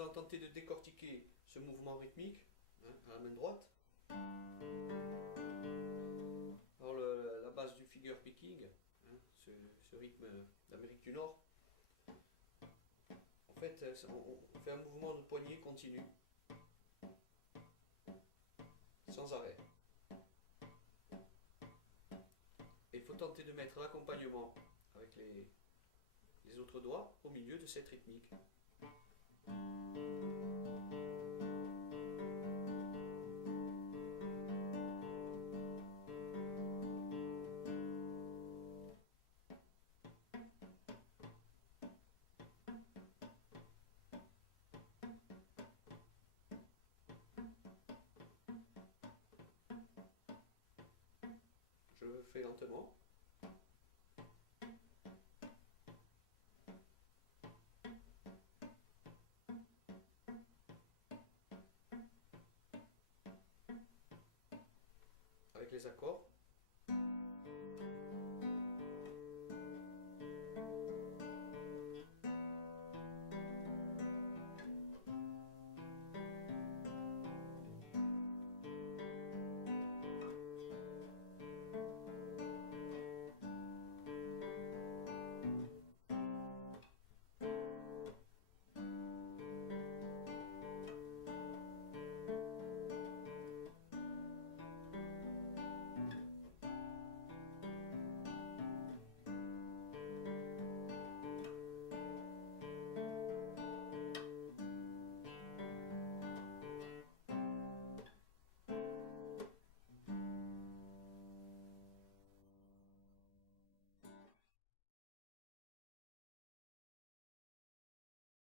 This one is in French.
allons tenter de décortiquer ce mouvement rythmique à la main droite. Alors la base du figure picking, ce rythme d'Amérique du Nord, en fait on fait un mouvement de poignet continu, sans arrêt. Et il faut tenter de mettre l'accompagnement avec les autres doigts au milieu de cette rythmique. Je le fais lentement. Avec les accords.